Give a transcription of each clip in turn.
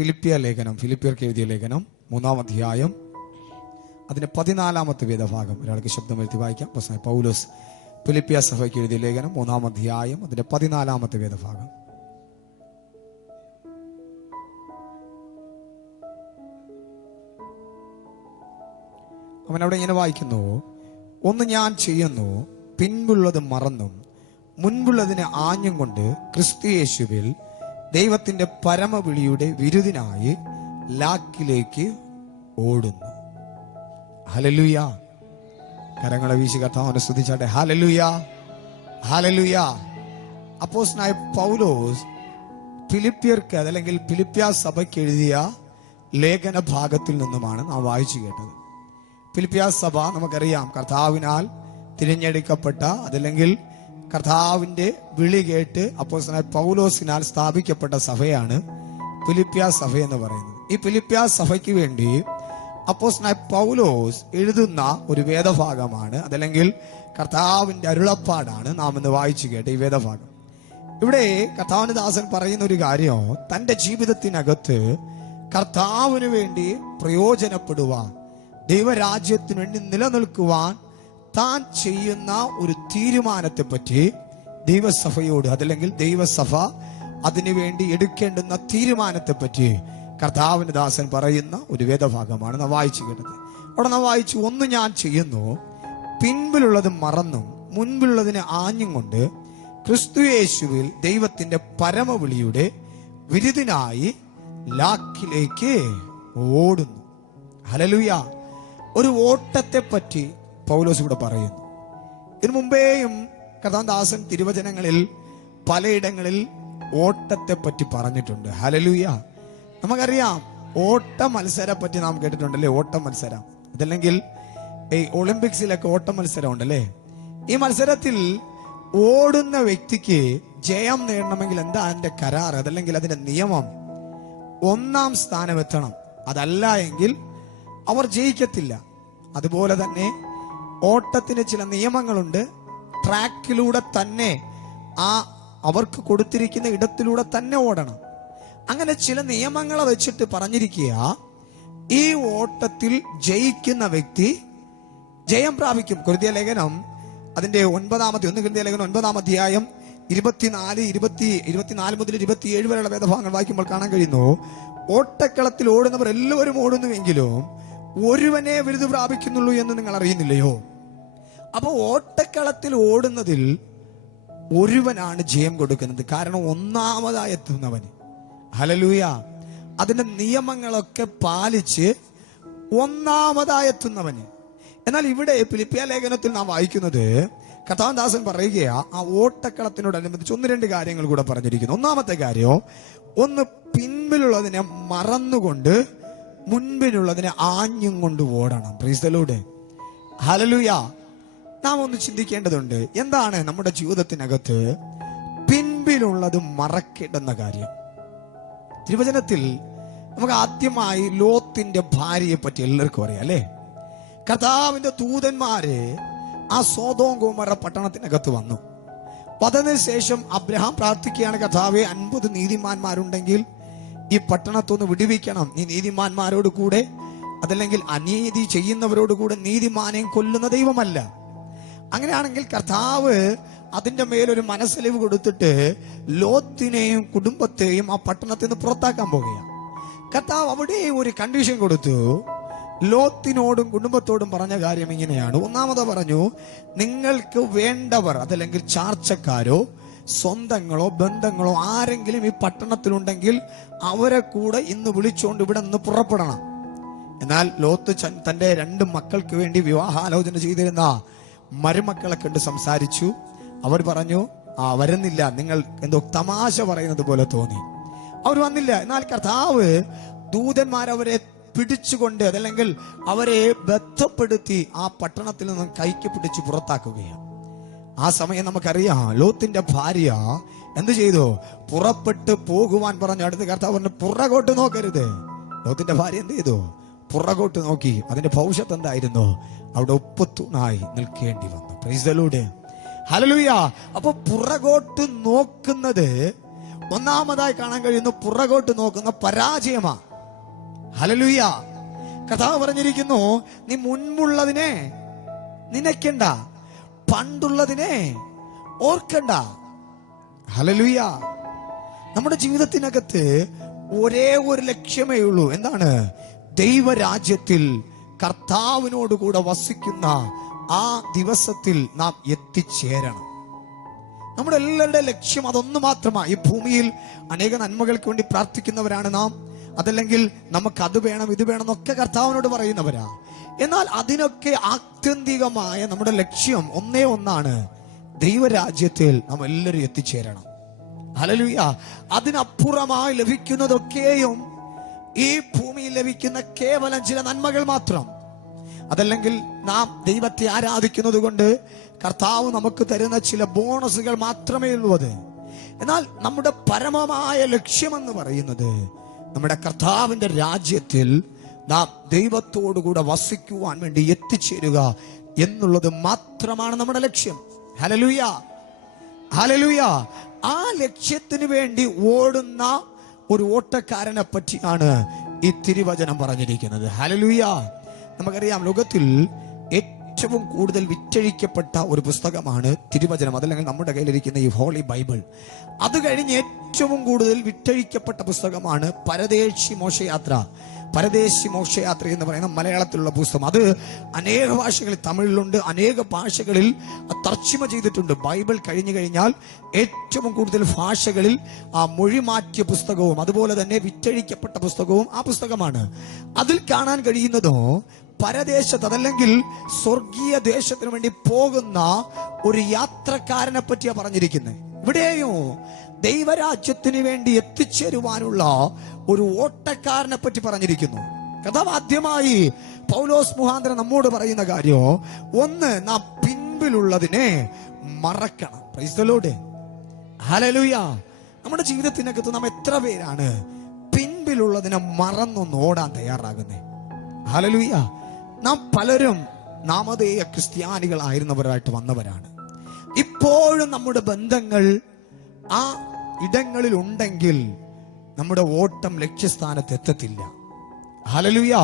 ഫിലിപ്പിയർക്ക് എഴുതിയ ലേഖനം 3-ാം അധ്യായം അതിന്റെ 14-ാമത്തെ വേദഭാഗം ഒരാൾക്ക് ശബ്ദം എഴുതി വായിക്കാം. പൗലോസ് ഫിലിപ്പിയ സഭയ്ക്ക് എഴുതിയ ലേഖനം 3-ാം അധ്യായം അതിന്റെ 14-ാമത്തെ വേദഭാഗം. അവൻ അവിടെ ഇങ്ങനെ വായിക്കുന്നു: ഒന്ന് ഞാൻ ചെയ്യുന്നു, പിൻപുള്ളത് മറന്നും മുൻപുള്ളതിനെ ആഞ്ഞും കൊണ്ട് ക്രിസ്തുയേശുവിൽ ദൈവത്തിന്റെ പരമവിളിയുടെ വിരുദിനായി ലാക്കിലേക്ക് ഓടുന്നു. ഹല്ലേലൂയ. കരങ്ങളെ വീശി കർത്താവിനെ സ്തുതിച്ചാട്ടെ. Hallelujah, hallelujah. അപ്പോസ്തലനായ പൗലോസ് ഫിലിപ്പിയർക്ക് അല്ലെങ്കിൽ ഫിലിപ്പിയ സഭയ്ക്ക് എഴുതിയ ലേഖന ഭാഗത്തിൽ നിന്നുമാണ് നാം വായിച്ചു കേട്ടത്. ഫിലിപ്പിയ സഭ നമുക്കറിയാം, കർത്താവിനാൽ തിരഞ്ഞെടുക്കപ്പെട്ട, അതല്ലെങ്കിൽ കർത്താവിന്റെ വിളി കേട്ട് അപ്പോസ്തലനായ പൗലോസിനാൽ സ്ഥാപിക്കപ്പെട്ട സഭയാണ് ഫിലിപ്പിയ സഭ എന്ന് പറയുന്നത്. ഈ ഫിലിപ്പിയ സഭയ്ക്ക് വേണ്ടി അപ്പോസ്തലനായ പൗലോസ് എഴുതുന്ന ഒരു വേദഭാഗമാണ്, അതല്ലെങ്കിൽ കർത്താവിന്റെ അരുളപ്പാടാണ് നാം ഇന്ന് വായിച്ചു കേട്ട ഈ വേദഭാഗം. ഇവിടെ കർത്താവിന്റെ ദാസൻ പറയുന്ന ഒരു കാര്യം, തന്റെ ജീവിതത്തിനകത്ത് കർത്താവിന് വേണ്ടി പ്രയോജനപ്പെടുവാൻ, ദൈവരാജ്യത്തിന് വേണ്ടി നിലനിൽക്കുവാൻ താൻ ചെയ്യുന്ന ഒരു തീരുമാനത്തെ പറ്റി ദൈവസഭയോട്, അതല്ലെങ്കിൽ ദൈവസഭ അതിനുവേണ്ടി എടുക്കേണ്ടുന്ന തീരുമാനത്തെ പറ്റി കർത്താവിന്റെ ദാസൻ പറയുന്ന ഒരു വേദഭാഗമാണ് നാം വായിച്ചു കേട്ടത്. അവിടെ നാം വായിച്ചു: ഒന്ന് ഞാൻ ചെയ്യുന്നു, പിൻപിലുള്ളത് മറന്നും മുൻപിലുള്ളതിനെ ആഞ്ഞും കൊണ്ട് ക്രിസ്തുയേശുവിൽ ദൈവത്തിന്റെ പരമവിളിയുടെ വിരുദിനായി ലാക്കിലേക്ക് ഓടുന്നു. ഹല്ലേലൂയ. ഒരു ഓട്ടത്തെ പറ്റി പൗലോസ് ഇവിടെ പറയുന്നു. ഇതിനു മുമ്പേയും കർത്താദാസൻ തിരുവചനങ്ങളിൽ പലയിടങ്ങളിൽ ഓട്ടത്തെ പറ്റി പറഞ്ഞിട്ടുണ്ട്. ഹല്ലേലൂയ. നമുക്കറിയാം, ഓട്ട മത്സരം പറ്റി നാം കേട്ടിട്ടുണ്ടല്ലേ? ഓട്ട മത്സരം, അതല്ലെങ്കിൽ ഈ ഒളിമ്പിക്സിലൊക്കെ ഓട്ട മത്സരം ഉണ്ടല്ലേ? ഈ മത്സരത്തിൽ ഓടുന്ന വ്യക്തിക്ക് ജയം നേടണമെങ്കിൽ എന്താ അതിന്റെ കരാർ, അതല്ലെങ്കിൽ അതിന്റെ നിയമം? 1-ാം സ്ഥാനമെത്തണം. അതല്ല എങ്കിൽ അവർ ജയിക്കത്തില്ല. അതുപോലെ തന്നെ ഓട്ടത്തിന് ചില നിയമങ്ങളുണ്ട്. ട്രാക്കിലൂടെ തന്നെ, അവർക്ക് കൊടുത്തിരിക്കുന്ന ഇടത്തിലൂടെ തന്നെ ഓടണം. അങ്ങനെ ചില നിയമങ്ങളെ വെച്ചിട്ട് പറഞ്ഞിരിക്കുക, ഈ ഓട്ടത്തിൽ ജയിക്കുന്ന വ്യക്തി ജയം പ്രാപിക്കും. കൊരിന്ത്യർ ലേഖനം അതിന്റെ 9-ാം അധ്യായം 24 മുതൽ 27 വരെയുള്ള വേദഭാഗങ്ങൾ വായിക്കുമ്പോൾ കാണാൻ കഴിയുന്നു, ഓട്ടക്കളത്തിൽ ഓടുന്നവർ എല്ലാവരും ഓടുന്നുവെങ്കിലും ഒരുവനെ വിരുദ് പ്രാപിക്കുന്നുള്ളൂ എന്ന് നിങ്ങൾ അറിയുന്നില്ലയോ? അപ്പൊ ഓട്ടക്കളത്തിൽ ഓടുന്നതിൽ ഒരുവനാണ് ജയം കൊടുക്കുന്നത്. കാരണം ഒന്നാമതായി എത്തുന്നവന്. ഹല്ലേലൂയ. അതിന്റെ നിയമങ്ങളൊക്കെ പാലിച്ച് ഒന്നാമതായി എത്തുന്നവന്. എന്നാൽ ഇവിടെ ഫിലിപ്പിയ ലേഖനത്തിൽ നാം വായിക്കുന്നത്, കർത്താദാസൻ പറയുകയാ, ആ ഓട്ടക്കളത്തിനോടനുബന്ധിച്ച് 1-2 കാര്യങ്ങൾ കൂടെ പറഞ്ഞിരിക്കുന്നു. ഒന്നാമത്തെ കാര്യം, ഒന്ന് പിൻപിലുള്ളതിനെ മറന്നുകൊണ്ട് മുൻപിലുള്ളതിനെ ആഞ്ഞും കൊണ്ട് ഓടണം. Price the Lord. ഹല്ലേലൂയ. നാം ഒന്ന് ചിന്തിക്കേണ്ടതുണ്ട്, എന്താണ് നമ്മുടെ ജീവിതത്തിനകത്ത് പിൻപിലുള്ളത് മറക്കേണ്ടുന്ന കാര്യം? തിരുവചനത്തിൽ നമുക്ക് ആദ്യമായി ലോത്തിന്റെ ഭാര്യയെ പറ്റി എല്ലാവർക്കും അറിയാം അല്ലേ? കർത്താവിന്റെ ദൂതന്മാര് ആ സോദോം ഗോമോറ പട്ടണത്തിനകത്ത് വന്നു. അതിനുശേഷം അബ്രഹാം പ്രാർത്ഥിക്കുകയാണ്, കർത്താവേ, 50 നീതിമാന്മാരുണ്ടെങ്കിൽ ഈ പട്ടണത്തൊന്ന് വിടുവിക്കണം. നീ നീതിമാന്മാരോട് കൂടെ, അതല്ലെങ്കിൽ അനീതി ചെയ്യുന്നവരോട് കൂടെ നീതിമാനെയും കൊല്ലുന്ന ദൈവമല്ല. അങ്ങനെയാണെങ്കിൽ കർത്താവ് അതിന്റെ മേലൊരു മനസ്സലിവ് കൊടുത്തിട്ട് ലോത്തിനെയും കുടുംബത്തെയും ആ പട്ടണത്തിൽ നിന്ന് പുറത്താക്കാൻ പോകുകയാണ്. കർത്താവ് അവിടെ ഒരു കണ്ടീഷൻ കൊടുത്തു. ലോത്തിനോടും കുടുംബത്തോടും പറഞ്ഞ കാര്യം ഇങ്ങനെയാണ്. ഒന്നാമത് പറഞ്ഞു, നിങ്ങൾക്ക് വേണ്ടവർ, അതല്ലെങ്കിൽ ചാർച്ചക്കാരോ സ്വന്തങ്ങളോ ബന്ധങ്ങളോ ആരെങ്കിലും ഈ പട്ടണത്തിലുണ്ടെങ്കിൽ അവരെ കൂടെ ഇന്ന് വിളിച്ചുകൊണ്ട് ഇവിടെ നിന്ന് പുറപ്പെടണം. എന്നാൽ ലോത്ത് തന്റെ 2 മക്കൾക്ക് വേണ്ടി വിവാഹാലോചന ചെയ്തിരുന്ന മരുമക്കളെ കണ്ട് സംസാരിച്ചു. അവർ പറഞ്ഞു, വരുന്നില്ല, നിങ്ങൾ എന്തോ തമാശ പറയുന്നത് പോലെ തോന്നി. അവർ വന്നില്ല. എന്നാൽ കർത്താവ് ദൂതന്മാരവരെ പിടിച്ചുകൊണ്ട്, അതല്ലെങ്കിൽ അവരെ ബന്ധപ്പെടുത്തി ആ പട്ടണത്തിൽ നിന്നും കൈക്ക് പിടിച്ച് പുറത്താക്കുകയാണ്. ആ സമയം നമുക്കറിയാം, ലോത്തിന്റെ ഭാര്യ എന്ത് ചെയ്തു? പുറപ്പെട്ട് പോകുവാൻ പറഞ്ഞു. അടുത്ത കർത്താവ് പറഞ്ഞു, പുറകോട്ട് നോക്കരുത്. ലോത്തിന്റെ ഭാര്യ എന്ത് ചെയ്തു? പുറകോട്ട് നോക്കി. അതിന്റെ ഭവിഷ്യത്ത് എന്തായിരുന്നു? അവിടെ ഒപ്പത്തൂണായി നിൽക്കേണ്ടി വന്നു. Price the Lord. ഹല്ലേലൂയ. അപ്പൊ പുറകോട്ട് നോക്കുന്നത് ഒന്നാമതായി കാണാൻ കഴിയുന്നു പുറകോട്ട് നോക്കുന്ന പരാജയമാ. ഹല്ലേലൂയ. കർത്താവ് പറഞ്ഞിരിക്കുന്നു, നീ മുൻപുള്ളതിനെ നിനയ്ക്കണ്ട, പണ്ടുള്ളതിനെ ഓർക്കണ്ട. ഹല്ലേലൂയ. നമ്മുടെ ജീവിതത്തിനകത്ത് ഒരേ ഒരു ലക്ഷ്യമേ ഉള്ളൂ. എന്താണ്? ദൈവരാജ്യത്തിൽ കർത്താവിനോട് കൂടെ വസിക്കുന്ന ആ ദിവസത്തിൽ നാം എത്തിച്ചേരണം. നമ്മുടെ എല്ലാവരുടെ ലക്ഷ്യം അതൊന്നു മാത്രമാണ്. ഈ ഭൂമിയിൽ അനേക നന്മകൾക്ക് വേണ്ടി പ്രാർത്ഥിക്കുന്നവരാണ് നാം. അതല്ലെങ്കിൽ നമുക്ക് അത് വേണം ഇത് വേണം എന്നൊക്കെ കർത്താവിനോട് പറയുന്നവരാ. എന്നാൽ അതിനൊക്കെ ആത്യന്തികമായ നമ്മുടെ ലക്ഷ്യം ഒന്നേ ഒന്നാണ്, ദൈവരാജ്യത്തിൽ നാം എല്ലാവരും എത്തിച്ചേരണം. ഹല്ലേലൂയ. അതിനപ്പുറമായി ലഭിക്കുന്നതൊക്കെയും ഈ ഭൂമിയിൽ ലഭിക്കുന്ന കേവലം ചില നന്മകൾ മാത്രം. അതല്ലെങ്കിൽ നാം ദൈവത്തെ ആരാധിക്കുന്നത് കൊണ്ട് കർത്താവ് നമുക്ക് തരുന്ന ചില ബോണസുകൾ മാത്രമേ ഉള്ളൂ അത്. എന്നാൽ നമ്മുടെ പരമമായ ലക്ഷ്യമെന്ന് പറയുന്നത് നമ്മുടെ കർത്താവിന്റെ രാജ്യത്തിൽ നാം ദൈവത്തോടുകൂടെ വസിക്കുവാൻ വേണ്ടി എത്തിച്ചേരുക എന്നുള്ളത് മാത്രമാണ് നമ്മുടെ ലക്ഷ്യം. ഹല്ലേലൂയ. ഹല്ലേലൂയ. ആ ലക്ഷ്യത്തിന് വേണ്ടി ഓടുന്ന ഒരു ഓട്ടക്കാരനെ പറ്റിയാണ് ഈ തിരുവചനം പറഞ്ഞിരിക്കുന്നത്. ഹല്ലേലൂയ. നമുക്കറിയാം, ലോകത്തിൽ ഏറ്റവും കൂടുതൽ വിറ്റഴിക്കപ്പെട്ട ഒരു പുസ്തകമാണ് തിരുവചനം, അതല്ലെങ്കിൽ നമ്മുടെ കയ്യിലിരിക്കുന്ന ഈ ഹോളി ബൈബിൾ. അത് കഴിഞ്ഞ് ഏറ്റവും കൂടുതൽ വിറ്റഴിക്കപ്പെട്ട പുസ്തകമാണ് പരദേശി മോക്ഷയാത്ര. പരദേശി മോക്ഷയാത്ര എന്ന് പറയുന്ന മലയാളത്തിലുള്ള പുസ്തകം. അത് അനേക ഭാഷകളിൽ, തമിഴിലുണ്ട്, അനേക ഭാഷകളിൽ തർജ്ജിമ ചെയ്തിട്ടുണ്ട്. ബൈബിൾ കഴിഞ്ഞു കഴിഞ്ഞാൽ ഏറ്റവും കൂടുതൽ ഭാഷകളിൽ ആ മൊഴി മാറ്റിയ പുസ്തകവും അതുപോലെ തന്നെ വിറ്റഴിക്കപ്പെട്ട പുസ്തകവും ആ പുസ്തകമാണ്. അതിൽ കാണാൻ കഴിയുന്നതോ പരദേശത്ത്, അതല്ലെങ്കിൽ സ്വർഗീയ ദേശത്തിന് വേണ്ടി പോകുന്ന ഒരു യാത്രക്കാരനെ പറ്റിയാ പറഞ്ഞിരിക്കുന്നത്. ഇവിടെയോ ദൈവരാജ്യത്തിന് വേണ്ടി എത്തിച്ചേരുവാനുള്ള ഒരു ഓട്ടക്കാരനെ പറ്റി പറഞ്ഞിരിക്കുന്നു. കർത്താവ് ആദ്യമായി പൗലോസ് മുഖാന്തരം നമ്മോട് പറയുന്ന കാര്യം, ഒന്ന്, നാം പിൻപിലുള്ളതിനെ മറക്കണം. Price the Lord. ഹല്ലേലൂയ. നമ്മുടെ ജീവിതത്തിനകത്ത് നാം എത്ര പേരാണ് പിൻപിലുള്ളതിനെ മറന്നൊന്ന് ഓടാൻ തയ്യാറാകുന്നത്? ഹല്ലേലൂയ. നാം പലരും നാമധേയ ക്രിസ്ത്യാനികളായിരുന്നവരായിട്ട് വന്നവരാണ്. ഇപ്പോഴും നമ്മുടെ ബന്ധങ്ങൾ ആ ഇടങ്ങളിൽ ഉണ്ടെങ്കിൽ നമ്മുടെ ഓട്ടം ലക്ഷ്യസ്ഥാനത്ത് എത്തത്തില്ല. ഹല്ലേലൂയ.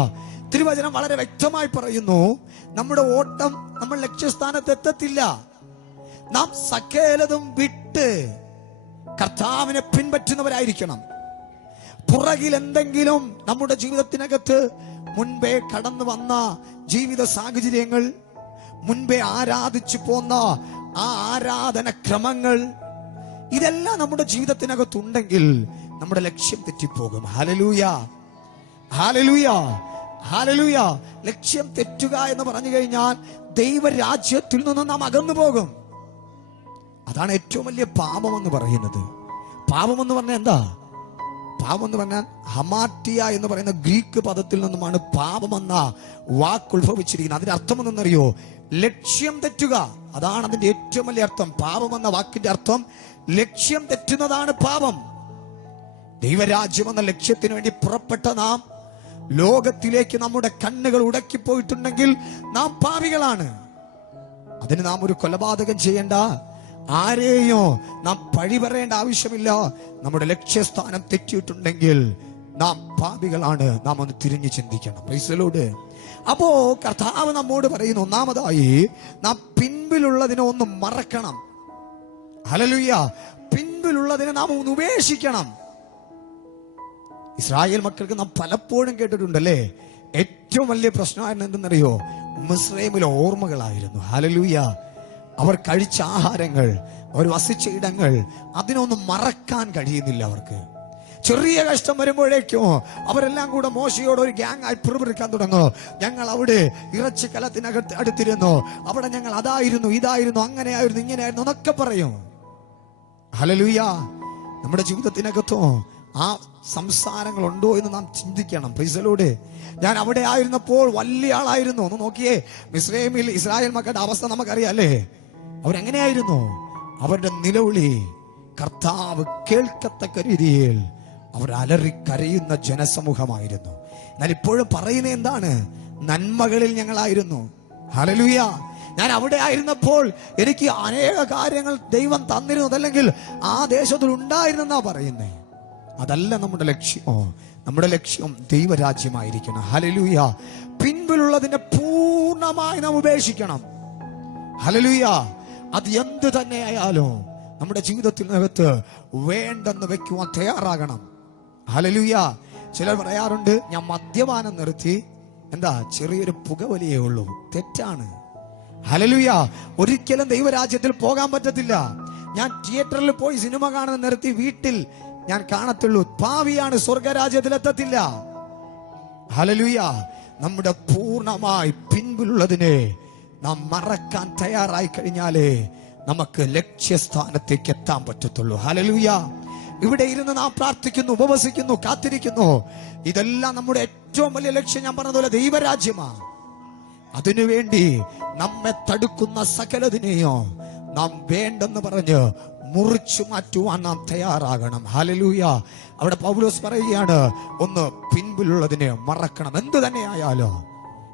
തിരുവചനം വളരെ വ്യക്തമായി പറയുന്നു, നമ്മുടെ ഓട്ടം നമ്മൾ ലക്ഷ്യസ്ഥാനത്ത് എത്തത്തില്ല. നാം സകലതും വിട്ട് കർത്താവിനെ പിൻപറ്റുന്നവരായിരിക്കണം. പുറകിൽ എന്തെങ്കിലും നമ്മുടെ ജീവിതത്തിനകത്ത് മുൻപേ കടന്നു വന്ന ജീവിത സാഹചര്യങ്ങൾ, മുൻപേ ആരാധിച്ചു പോന്ന ആ ആരാധന ക്രമങ്ങൾ, ഇതെല്ലാം നമ്മുടെ ജീവിതത്തിനകത്തുണ്ടെങ്കിൽ നമ്മുടെ ലക്ഷ്യം തെറ്റിപ്പോകും. ഹല്ലേലൂയ. ഹല്ലേലൂയ. ഹല്ലേലൂയ. ലക്ഷ്യം തെറ്റുക എന്ന് പറഞ്ഞു കഴിഞ്ഞാൽ ദൈവരാജ്യത്തിൽ നിന്ന് നാം അകന്നു പോകും. അതാണ് ഏറ്റവും വലിയ പാപം എന്ന് പറയുന്നത്. പാപം എന്ന് പറഞ്ഞാൽ എന്താ? പാപം എന്ന് പറഞ്ഞാൽ ഹമാറ്റിയ എന്ന് പറയുന്ന ഗ്രീക്ക് പദത്തിൽ നിന്നുമാണ് പാപം എന്ന വാക്ക് ഉത്ഭവിച്ചിരിക്കുന്നത്. അതിന്റെ അർത്ഥം എന്തെന്നറിയോ? ലക്ഷ്യം തെറ്റുക. അതാണ് അതിന്റെ ഏറ്റവും വലിയ അർത്ഥം. പാപം എന്ന വാക്കിന്റെ അർത്ഥം ലക്ഷ്യം തെറ്റുന്നതാണ് പാപം. ദൈവരാജ്യം എന്ന ലക്ഷ്യത്തിന് വേണ്ടി പുറപ്പെട്ട നാം ലോകത്തിലേക്ക് നമ്മുടെ കണ്ണുകൾ ഉടക്കിപ്പോയിട്ടുണ്ടെങ്കിൽ നാം പാപികളാണ്. അതിന് നാം ഒരു കൊലപാതകം ചെയ്യേണ്ട, ആരെയോ നാം പഴി പറയേണ്ട ആവശ്യമില്ല. നമ്മുടെ ലക്ഷ്യസ്ഥാനം തെറ്റിയിട്ടുണ്ടെങ്കിൽ നാം പാപികളാണ്. നാം ഒന്ന് തിരിഞ്ഞു ചിന്തിക്കണം. Price the Lord. അപ്പോ കർത്താവ് നമ്മോട് പറയുന്നു, ഒന്നാമതായി നാം പിൻപിലുള്ളതിനെ ഒന്ന് മറക്കണം. ഹല്ലേലൂയ. പിൻപിലുള്ളതിനെ നാം ഒന്ന് ഉപേക്ഷിക്കണം. ഇസ്രായേൽ മക്കൾക്ക് നാം പലപ്പോഴും കേട്ടിട്ടുണ്ടല്ലേ, ഏറ്റവും വലിയ പ്രശ്നമായിരുന്നു എന്തെന്നറിയോ? മിസ്രൈമിലെ ഓർമ്മകളായിരുന്നു. ഹല്ലേലൂയ. അവർ കഴിച്ച ആഹാരങ്ങൾ, അവർ വസിച്ച ഇടങ്ങൾ, അതിനൊന്നും മറക്കാൻ കഴിയുന്നില്ല അവർക്ക്. ചെറിയ കഷ്ടം വരുമ്പോഴേക്കും അവരെല്ലാം കൂടെ മോശയോട് ഒരു ഗ്യാങ് ആയി പിറുപിറുക്കാൻ തുടങ്ങും. ഞങ്ങൾ അവിടെ ഇറച്ചി കലത്തിനകത്ത് അടുത്തിരുന്നു, അവിടെ ഞങ്ങൾ അതായിരുന്നു, ഇതായിരുന്നു, അങ്ങനെയായിരുന്നു, ഇങ്ങനെയായിരുന്നു എന്നൊക്കെ പറയും. ഹല്ലേലൂയ. നമ്മുടെ ജീവിതത്തിനകത്തോ ആ സംസാരങ്ങൾ ഉണ്ടോ എന്ന് നാം ചിന്തിക്കണം. Price the Lord. ഞാൻ അവിടെ ആയിരുന്നപ്പോൾ വലിയ ആളായിരുന്നു. ഒന്ന് നോക്കിയേ, മിസ്രൈമിൽ ഇസ്രായേൽ മക്കളുടെ അവസ്ഥ നമുക്കറിയാം അല്ലേ? അവരെങ്ങനെയായിരുന്നു? അവരുടെ നിലവിളി കർത്താവ് കേൾക്കത്തക്ക രീതിയിൽ അവർ അലറിക്കരയുന്ന ജനസമൂഹമായിരുന്നു. എന്നാൽ ഇപ്പോഴും പറയുന്നത് എന്താണ്? നന്മകളിൽ ഞങ്ങളായിരുന്നു. ഹല്ലേലൂയ. ഞാൻ അവിടെ ആയിരുന്നപ്പോൾ എനിക്ക് അനേക കാര്യങ്ങൾ ദൈവം തന്നിരുന്നു, അതല്ലെങ്കിൽ ആ ദേശത്തിൽ ഉണ്ടായിരുന്നെന്നാ പറയുന്നേ. അതല്ല നമ്മുടെ ലക്ഷ്യം. നമ്മുടെ ലക്ഷ്യം ദൈവരാജ്യമായിരിക്കണം. ഹല്ലേലൂയ. പിൻപിലുള്ളതിനെ പൂർണ്ണമായി നാം ഉപേക്ഷിക്കണം. ഹല്ലേലൂയ. അത് എന്ത് തന്നെ ആയാലും നമ്മുടെ ജീവിതത്തിനകത്ത് വേണ്ടെന്ന് വെക്കുവാൻ തയ്യാറാകണം. ഹല്ലേലൂയ. ചിലർ പറയാറുണ്ട്, ഞാൻ മദ്യപാനം നിർത്തി, എന്താ ചെറിയൊരു പുകവലിയേ ഉള്ളൂ. തെറ്റാണ്. ഹല്ലേലൂയ. ഒരിക്കലും ദൈവരാജ്യത്തിൽ പോകാൻ പറ്റത്തില്ല. ഞാൻ തിയേറ്ററിൽ പോയി സിനിമ കാണുന്നത് നിർത്തി വീട്ടിൽ ഞാൻ കാണത്തുള്ളൂ. പാവിയാണ്, സ്വർഗരാജ്യത്തിൽ എത്തത്തില്ല. ഹല്ലേലൂയ. നമ്മുടെ പൂർണ്ണമായി പിൻപിലുള്ളതിനെ നാം മറക്കാൻ തയ്യാറായി കഴിഞ്ഞാലേ നമുക്ക് ലക്ഷ്യസ്ഥാനത്തേക്ക് എത്താൻ പറ്റത്തുള്ളൂ. ഹല്ലേലൂയ. ഇവിടെ ഇരുന്ന് നാം പ്രാർത്ഥിക്കുന്നു, ഉപവസിക്കുന്നു, കാത്തിരിക്കുന്നു. ഇതെല്ലാം നമ്മുടെ ഏറ്റവും വലിയ ലക്ഷ്യം ഞാൻ പറഞ്ഞതുപോലെ ദൈവരാജ്യമാണ്. അതിനുവേണ്ടി നമ്മെ തടുക്കുന്ന സകലതിനെയോ നാം വേണ്ടെന്ന് പറഞ്ഞ് മുറിച്ചു മാറ്റുവാൻ നാം തയ്യാറാകണം. ഹല്ലേലൂയ. അവിടെ പൗലോസ് പറയുകയാണ്, ഒന്ന് പിൻപിലുള്ളതിനെ മറക്കണം. എന്ത് തന്നെയായാലോ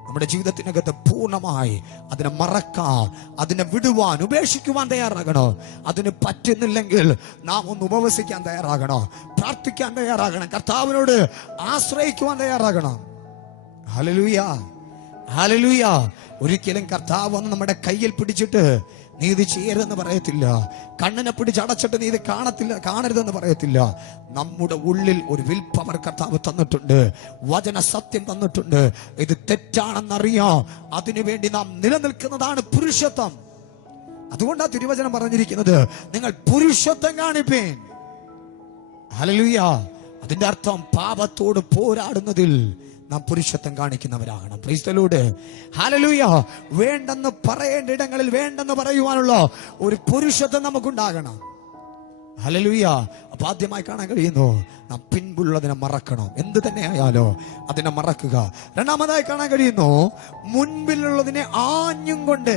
നമ്മുടെ ജീവിതത്തിനകത്ത് പൂർണ്ണമായി അതിനെ മറക്കാൻ, അതിനെ വിടുവാൻ, ഉപേക്ഷിക്കുവാൻ തയ്യാറാകണോ. അതിന് പറ്റുന്നില്ലെങ്കിൽ നാം ഒന്ന് ഉപവസിക്കാൻ തയ്യാറാകണോ, പ്രാർത്ഥിക്കാൻ തയ്യാറാകണം, കർത്താവിനോട് ആശ്രയിക്കുവാൻ തയ്യാറാകണം. ഹല്ലേലൂയ. ഹല്ലേലൂയ. ഒരിക്കലും കർത്താവ് വന്ന് നമ്മുടെ കയ്യിൽ പിടിച്ചിട്ട് നീ ഇത് ചെയ്യരുതെന്ന് പറയത്തില്ല. കണ്ണിനെ പിടിച്ചടച്ചിട്ട് നീ ഇത് കാണരുതെന്ന് പറയത്തില്ല. നമ്മുടെ ഉള്ളിൽ ഒരു വിൽ പവർ കർത്താവ് തന്നിട്ടുണ്ട്, വചന സത്യം തന്നിട്ടുണ്ട്. ഇത് തെറ്റാണെന്നറിയാം, അതിനുവേണ്ടി നാം നിലനിൽക്കുന്നതാണ് പുരുഷത്വം. അതുകൊണ്ടാണ് തിരുവചനം പറഞ്ഞിരിക്കുന്നത്, നിങ്ങൾ പുരുഷത്വം കാണിപ്പേൻ. ഹല്ലേലൂയ. അതിന്റെ അർത്ഥം പാപത്തോട് പോരാടുന്നതിൽ നാം പുരുഷത്വം കാണിക്കുന്നവരാകണം. Praise the Lord. ഹല്ലേലൂയ. വേണ്ടെന്ന് പറയേണ്ട ഇടങ്ങളിൽ വേണ്ടെന്ന് പറയുവാനുള്ള ഒരു പുരുഷത്വം നമുക്കുണ്ടാകണം. ഹല്ലേലൂയ. അപ്പൊ ആദ്യമായി കാണാൻ കഴിയുന്നു, നാം പിൻപുള്ളതിനെ മറക്കണം. എന്ത് തന്നെ ആയാലോ അതിനെ മറക്കുക. രണ്ടാമതായി കാണാൻ കഴിയുന്നു, മുൻപിലുള്ളതിനെ ആഞ്ഞും കൊണ്ട്.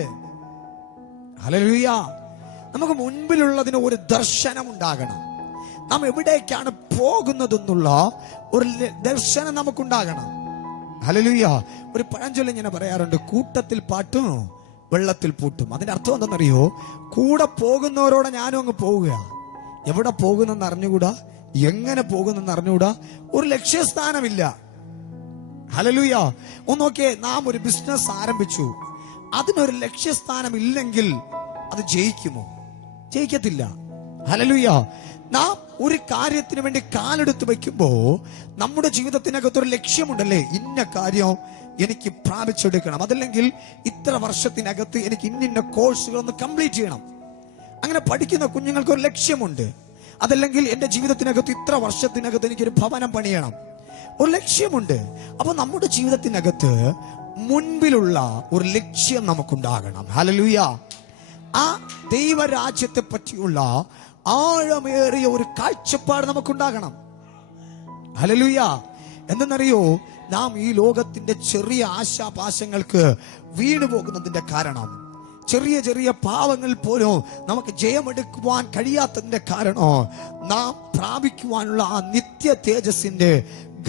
ഹല്ലേലൂയ. നമുക്ക് മുൻപിലുള്ളതിന് ഒരു ദർശനം ഉണ്ടാകണം. നാം എവിടേക്കാണ് പോകുന്നതെന്നുള്ള ഒരു ദർശനം നമുക്കുണ്ടാകണം. ഹല്ലേലൂയ. ഒരു പഴഞ്ചൊല്ല് ഇങ്ങനെ പറയാറുണ്ട്, കൂട്ടത്തിൽ പാട്ടും വെള്ളത്തിൽ പൂട്ടും. അതിന്റെ അർത്ഥം എന്തെന്നറിയോ? കൂടെ പോകുന്നവരോടെ ഞാനും അങ്ങ് പോവുക. എവിടെ പോകുന്നെന്ന് അറിഞ്ഞുകൂടാ, എങ്ങനെ പോകുന്നെന്ന് അറിഞ്ഞുകൂടാ, ഒരു ലക്ഷ്യസ്ഥാനമില്ല. ഹല്ലേലൂയ. ഒന്ന് നോക്കിയേ, നാം ഒരു ബിസിനസ് ആരംഭിച്ചു, അതിനൊരു ലക്ഷ്യസ്ഥാനം ഇല്ലെങ്കിൽ അത് ജയിക്കുമോ? ജയിക്കത്തില്ല. ഹല്ലേലൂയ. നാം ഒരു കാര്യത്തിന് വേണ്ടി കാലെടുത്ത് വെക്കുമ്പോ നമ്മുടെ ജീവിതത്തിനകത്തൊരു ലക്ഷ്യമുണ്ടല്ലേ, ഇന്ന കാര്യം എനിക്ക് പ്രാപിച്ചെടുക്കണം, അതല്ലെങ്കിൽ ഇത്ര വർഷത്തിനകത്ത് എനിക്ക് ഇന്ന കോഴ്സുകൾ ഒന്ന് കംപ്ലീറ്റ് ചെയ്യണം. അങ്ങനെ പഠിക്കുന്ന കുഞ്ഞുങ്ങൾക്ക് ഒരു ലക്ഷ്യമുണ്ട്. അതല്ലെങ്കിൽ എന്റെ ജീവിതത്തിനകത്ത് ഇത്ര വർഷത്തിനകത്ത് എനിക്കൊരു ഭവനം പണിയണം, ഒരു ലക്ഷ്യമുണ്ട്. അപ്പൊ നമ്മുടെ ജീവിതത്തിനകത്ത് മുൻപിലുള്ള ഒരു ലക്ഷ്യം നമുക്കുണ്ടാകണം. ഹല്ലേലൂയ. ആ ദൈവരാജ്യത്തെ പറ്റിയുള്ള ആഴമേറിയ ഒരു കാഴ്ചപ്പാട് നമുക്കുണ്ടാകണം. ഹല്ലേലൂയ. എന്തെന്നറിയോ, നാം ഈ ലോകത്തിന്റെ ചെറിയ ആശാപാശങ്ങൾക്ക് വീണു പോകുന്നതിന്റെ കാരണം, ചെറിയ ചെറിയ പാവങ്ങൾ പോലും നമുക്ക് ജയമെടുക്കുവാൻ കഴിയാത്തതിന്റെ കാരണം, നാം പ്രാപിക്കുവാനുള്ള ആ നിത്യ തേജസ്സിന്റെ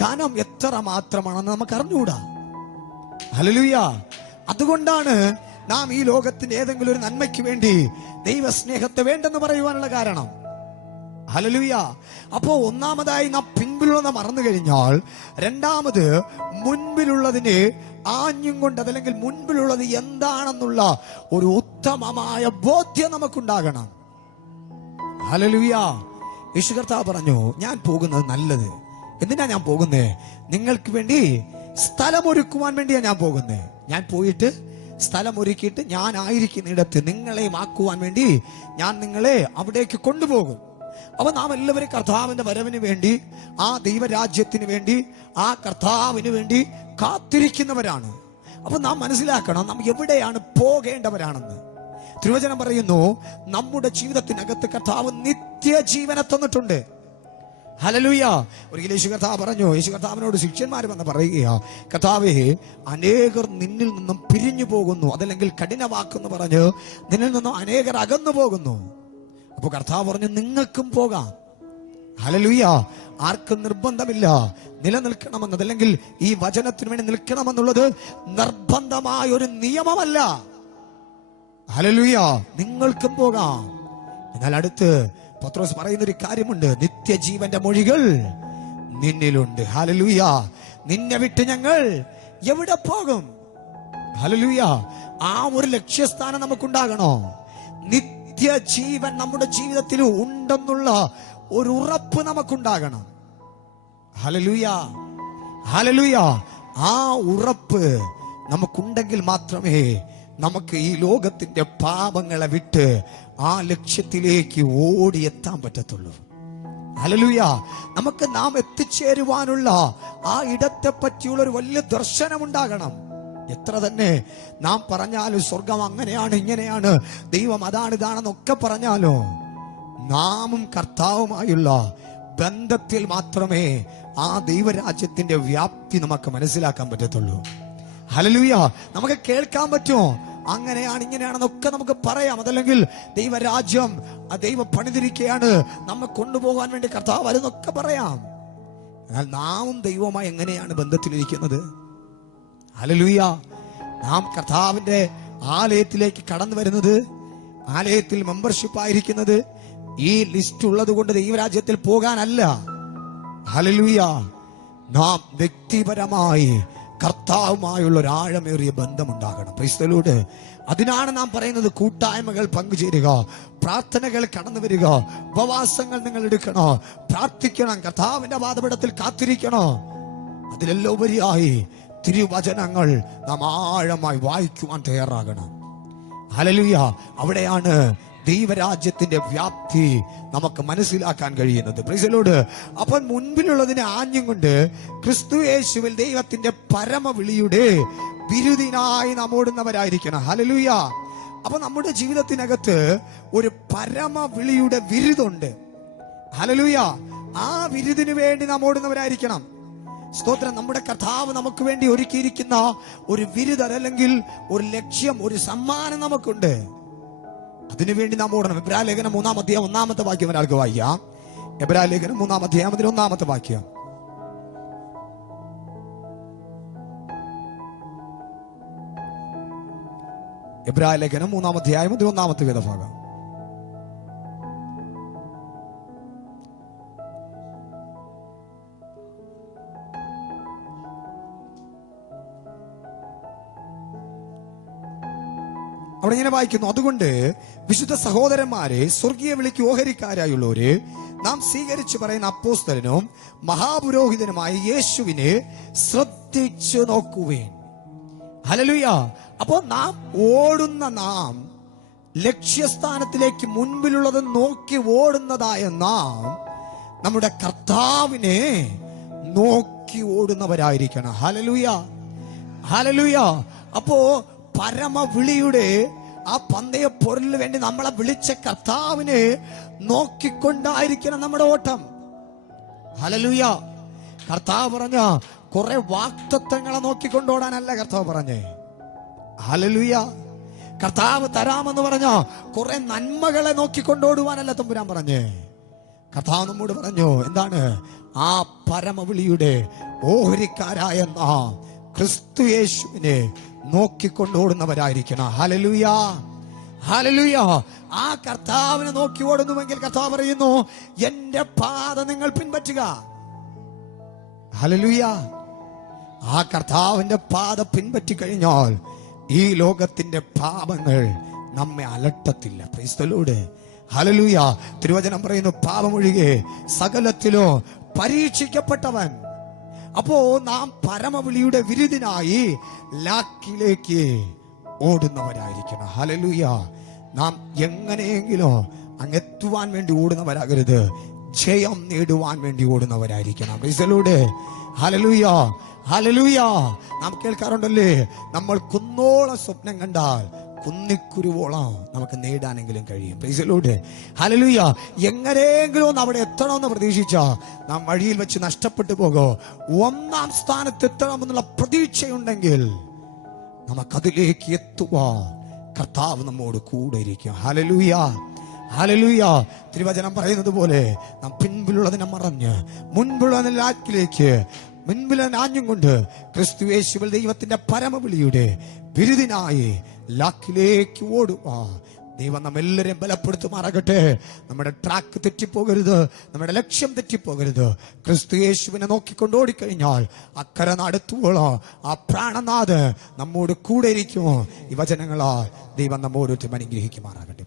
ഘനം എത്ര മാത്രമാണെന്ന് നമുക്ക് അറിഞ്ഞുകൂടാ. ഹല്ലേലൂയ. അതുകൊണ്ടാണ് നാം ഈ ലോകത്തിന്റെ ഏതെങ്കിലും ഒരു നന്മയ്ക്ക് വേണ്ടി ദൈവസ്നേഹത്തെ വേണ്ടെന്ന് പറയുവാനുള്ള കാരണം. ഹല്ലേലൂയ. അപ്പോ ഒന്നാമതായി നാം പിൻപിലുള്ളത് മറന്നു കഴിഞ്ഞാൽ, രണ്ടാമത് മുൻപിലുള്ളതിന് ആഞ്ഞും കൊണ്ട്, അതല്ലെങ്കിൽ മുൻപിലുള്ളത് എന്താണെന്നുള്ള ഒരു ഉത്തമമായ ബോധ്യം നമുക്കുണ്ടാകണം. ഹല്ലേലൂയ. യേശു കർത്താവ് പറഞ്ഞു, ഞാൻ പോകുന്നത് നല്ലത്. എന്തിനാ ഞാൻ പോകുന്നേ? നിങ്ങൾക്ക് വേണ്ടി സ്ഥലമൊരുക്കുവാൻ വേണ്ടിയാ ഞാൻ പോകുന്നേ. ഞാൻ പോയിട്ട് സ്ഥലമൊരുക്കിയിട്ട് ഞാൻ ആയിരിക്കുന്നിടത്ത് നിങ്ങളെയും ആക്കുവാൻ വേണ്ടി ഞാൻ നിങ്ങളെ അവിടേക്ക് കൊണ്ടുപോകും. അപ്പൊ നാം എല്ലാവരും കർത്താവിന്റെ വരവിന് വേണ്ടി, ആ ദൈവരാജ്യത്തിന് വേണ്ടി, ആ കർത്താവിന് വേണ്ടി കാത്തിരിക്കുന്നവരാണ്. അപ്പൊ നാം മനസ്സിലാക്കണം, നാം എവിടെയാണ് പോകേണ്ടവരാണെന്ന്. തിരുവചനം പറയുന്നു, നമ്മുടെ ജീവിതത്തിനകത്ത് കർത്താവ് നിത്യജീവനെ തന്നിട്ടുണ്ട്. ഹല്ലേലൂയ. ഒരിക്കലും യേശു കർത്താവ് പറഞ്ഞു, യേശു കർത്താവിനോട് ശിഷ്യന്മാർ വന്ന് പറയുക, കർത്താവേ, അനേകർ നിന്നിൽ നിന്നും പിരിഞ്ഞു പോകുന്നു, അതല്ലെങ്കിൽ കഠിനവാക്കെന്ന് പറഞ്ഞ് നിന്നിൽ നിന്നും അനേകർ അകന്നു പോകുന്നു. അപ്പൊ കർത്താവ് പറഞ്ഞു, നിങ്ങൾക്കും പോകാം. ഹല്ലേലൂയ. ആർക്കും നിർബന്ധമില്ല നിലനിൽക്കണമെന്നത്, അല്ലെങ്കിൽ ഈ വചനത്തിന് വേണ്ടി നിൽക്കണമെന്നുള്ളത് നിർബന്ധമായ ഒരു നിയമമല്ല. ഹല്ലേലൂയ, നിങ്ങൾക്കും പോകാം. എന്നാൽ അടുത്ത് പത്രോസ് പറയുന്നൊരു കാര്യമുണ്ട്, നിത്യജീവന്റെ മൊഴികൾ നിന്നിലുണ്ട്. ഹല്ലേലൂയ, നിന്നെ വിട്ട് ഞങ്ങൾ എവിടെ പോകും? ഹല്ലേലൂയ, ആ ഒരു ലക്ഷ്യസ്ഥാനം നമുക്കുണ്ടാകണോ? നിത്യജീവൻ നമ്മുടെ ജീവിതത്തിൽ ഉണ്ടെന്നുള്ള ഒരു ഉറപ്പ് നമുക്കുണ്ടാകണം. ഹല്ലേലൂയ, ഹല്ലേലൂയ, ആ ഉറപ്പ് നമുക്കുണ്ടെങ്കിൽ മാത്രമേ നമുക്ക് ഈ ലോകത്തിന്റെ പാപങ്ങളെ വിട്ട് ആ ലക്ഷ്യത്തിലേക്ക് ഓടിയെത്താൻ പറ്റത്തുള്ളൂ. ഹല്ലേലൂയ, നമുക്ക് നാം എത്തിച്ചേരുവാനുള്ള ആ ഇടത്തെ പറ്റിയുള്ള ഒരു വലിയ ദർശനം ഉണ്ടാകണം. എത്ര തന്നെ നാം പറഞ്ഞാലും സ്വർഗം അങ്ങനെയാണ് ഇങ്ങനെയാണ്, ദൈവം അതാണ് ഇതാണെന്നൊക്കെ പറഞ്ഞാലോ, നാമും കർത്താവുമായുള്ള ബന്ധത്തിൽ മാത്രമേ ആ ദൈവരാജ്യത്തിന്റെ വ്യാപ്തി നമുക്ക് മനസ്സിലാക്കാൻ പറ്റത്തുള്ളൂ. ഹല്ലേലൂയ, നമുക്ക് കേൾക്കാൻ പറ്റുമോ? അങ്ങനെയാണ് ഇങ്ങനെയാണെന്നൊക്കെ നമുക്ക് പറയാം. അതല്ലെങ്കിൽ ദൈവരാജ്യം ആ ദൈവം പണിതിരിക്കുകയാണ്, നമ്മെ കൊണ്ടുപോകാൻ വേണ്ടി കർത്താവ് വരുന്നൊക്കെ പറയാം. എന്നാൽ നാമും ദൈവവുമായി എങ്ങനെയാണ് ബന്ധത്തിലിരിക്കുന്നത്? ഹല്ലേലൂയ, നാം കർത്താവിന്റെ ആലയത്തിലേക്ക് കടന്നു വരുന്നത്, ആലയത്തിൽ മെമ്പർഷിപ്പ് ആയിരിക്കുന്നത് ഈ ലിസ്റ്റ് ഉള്ളത് കൊണ്ട് ദൈവരാജ്യത്തിൽ പോകാനല്ല. ഹല്ലേലൂയ, നാം വ്യക്തിപരമായി കർത്താവുമായുള്ള ഒരു ആഴമേറിയ ബന്ധമുണ്ടാകണം. Price the Lord. അതിനാണ് നാം പറയുന്നത്, കൂട്ടായ്മകൾ പങ്കുചേരുക, പ്രാർത്ഥനകൾ കടന്നു വരിക, ഉപവാസങ്ങൾ നിങ്ങൾ എടുക്കണോ, പ്രാർത്ഥിക്കണം, കർത്താവിന്റെ പാദപീഠത്തിൽ കാത്തിരിക്കണോ. അതിലെല്ലാം ഉപരിയായി തിരുവചനങ്ങൾ നാം ആഴമായി വായിക്കുവാൻ തയ്യാറാകണം. ഹല്ലേലൂയ, അവിടെയാണ് ദൈവരാജ്യത്തിന്റെ വ്യാപ്തി നമുക്ക് മനസ്സിലാക്കാൻ കഴിയുന്നത്. Price the Lord. അപ്പോൾ മുൻപിലുള്ളതിനെ ആഞ്ഞും കൊണ്ട് ക്രിസ്തു യേശുവിൽ ദൈവത്തിന്റെ പരമവിളിയുടെ വിരുദിനായി നാം ഓടുന്നവരായിരിക്കണം. ഹല്ലേലൂയ. അപ്പൊ നമ്മുടെ ജീവിതത്തിനകത്ത് ഒരു പരമവിളിയുടെ വിരുദുണ്ട്. ഹല്ലേലൂയ, ആ വിരുദിന് വേണ്ടി നാം ഓടുന്നവരായിരിക്കണം. സ്തോത്രം. നമ്മുടെ കർത്താവ് നമുക്ക് വേണ്ടി ഒരുക്കിയിരിക്കുന്ന ഒരു വിരുദ് അല്ലെങ്കിൽ ഒരു ലക്ഷ്യം, ഒരു സമ്മാനം നമുക്കുണ്ട്. അതിനുവേണ്ടി നാം ഓടണം. എബ്രായലേഖനം 3-ാം അധ്യായം 1-ാമത്തെ വാക്യം ഒരാൾക്ക് വായിക്കാം. എബ്രായലേഖനം 3-ാം അധ്യായം 1-ാമത്തെ വാക്യം. എബ്രായലേഖനം 3-ാം അധ്യായം 1-ാമത്തെ വേദഭാഗം. അവിടെ ഇങ്ങനെ വായിക്കുന്നു, അതുകൊണ്ട് വിശുദ്ധ സഹോദരന്മാരെ, സ്വർഗീയ വിളിക്ക് ഓഹരിക്കാരായുള്ളവര്, നാം സ്വീകരിച്ചു പറയുന്ന അപ്പോസ്തലനും മഹാപുരോഹിതനുമായ യേശുവിനെ ശ്രദ്ധിച്ചു നോക്കുവേൻ. ഹല്ലേലൂയ. അപ്പോ നാം ഓടുന്ന, നാം ലക്ഷ്യസ്ഥാനത്തിലേക്ക് മുൻപിലുള്ളത് നോക്കി ഓടുന്നതായ നാം നമ്മുടെ കർത്താവിനെ നോക്കി ഓടുന്നവരായിരിക്കണം. Hallelujah, hallelujah. അപ്പോ പരമവിളിയുടെ ആ പന്തയ പൊരുളിന് വേണ്ടി നമ്മളെ വിളിച്ച കർത്താവിനെ നോക്കിക്കൊണ്ടായിരിക്കണം നമ്മുടെ ഓട്ടം. ഹല്ലേലൂയ. കർത്താവ് പറഞ്ഞ കുറെ വാക്തത്വങ്ങളെ നോക്കിക്കൊണ്ടോടാനല്ല കർത്താവ് പറഞ്ഞേ. ഹല്ലേലൂയ. കർത്താവ് തരാമെന്ന് പറഞ്ഞ കുറെ നന്മകളെ നോക്കിക്കൊണ്ടോടുവാനല്ല തമ്പുരാൻ പറഞ്ഞേ. കർത്താവ് നമ്മോട് പറഞ്ഞു, എന്താണ്? ആ പരമവിളിയുടെ ഓഹരിക്കാരായ നാം ക്രിസ്തു യേശുവിനെ നോക്കിക്കൊണ്ടോടുന്നവരായിരിക്കണം. Hallelujah, hallelujah. ആ കർത്താവിനെ നോക്കി ഓടുന്നുവെങ്കിൽ കർത്താവ് പറയുന്നു, എന്റെ പാത നിങ്ങൾ പിൻപറ്റുക. ഹല്ലേലൂയ. ആ കർത്താവിന്റെ പാത പിൻപറ്റി കഴിഞ്ഞാൽ ഈ ലോകത്തിന്റെ പാപങ്ങൾ നമ്മെ അലട്ടത്തില്ല. Praise the Lord. ഹല്ലേലൂയ. തിരുവചനം പറയുന്നു, പാപമൊഴികെ സകലത്തിലോ പരീക്ഷിക്കപ്പെട്ടവൻ. അപ്പോ നാം പരമവിളിയുടെ വിരുദിനായി ലാക്കിലേക്ക് ഓടുന്നവരായിരിക്കണം. ഹല്ലേലൂയ. നാം എങ്ങനെയെങ്കിലും അങ്ങെത്തുവാൻ വേണ്ടി ഓടുന്നവരാകരുത്, ജയം നേടുവാൻ വേണ്ടി ഓടുന്നവരായിരിക്കണം. Praise the Lord. Hallelujah, hallelujah. നാം കേൾക്കാറുണ്ടല്ലേ, നമ്മൾ കുന്നോളം സ്വപ്നം കണ്ടാൽ കുന്നിക്കുരുവോളം നമുക്ക് നേടാനെങ്കിലും കഴിയും. Price the Lord. ഹല്ലേലൂയ. എങ്ങനെയെങ്കിലും ഒന്ന് അവിടെ എത്തണമെന്ന് പ്രതീക്ഷിച്ച നാം വഴിയിൽ വെച്ച് നഷ്ടപ്പെട്ടു പോകോ. ഒന്നാം സ്ഥാനത്ത് എത്തണമെന്നുള്ള പ്രതീക്ഷയുണ്ടെങ്കിൽ നമുക്കതിലേക്ക് എത്തുവാൻ കർത്താവ് നമ്മോട് കൂടെ ഇരിക്കും. Hallelujah, hallelujah. തിരുവചനം പറയുന്നത് പോലെ നാം പിൻപിലുള്ളതിനെ മറഞ്ഞ് മുൻപിലുള്ളതിലേക്ക് മുൻപിൽ ആഞ്ഞും കൊണ്ട് ക്രിസ്തു യേശുവിൽ ദൈവത്തിന്റെ പരമവിളിയുടെ വിരുദിനായി ലാക്കിലേക്ക് ഓടുവാ. ദൈവം നമ്മെല്ലാവരെയും ബലപ്പെടുത്തുമാറാകട്ടെ. നമ്മുടെ ട്രാക്ക് തെറ്റിപ്പോകരുത്, നമ്മുടെ ലക്ഷ്യം തെറ്റിപ്പോകരുത്. ക്രിസ്തു യേശുവിനെ നോക്കിക്കൊണ്ട് ഓടിക്കഴിഞ്ഞാൽ അക്കരെ നടത്തുവോളോ ആ പ്രാണനാഥ് നമ്മോട് കൂടെ ഇരിക്കുമോ. ഈ വചനങ്ങളാൽ ദൈവം നമ്മോരോരുത്തരും അനുഗ്രഹിക്കുമാറാകട്ടെ.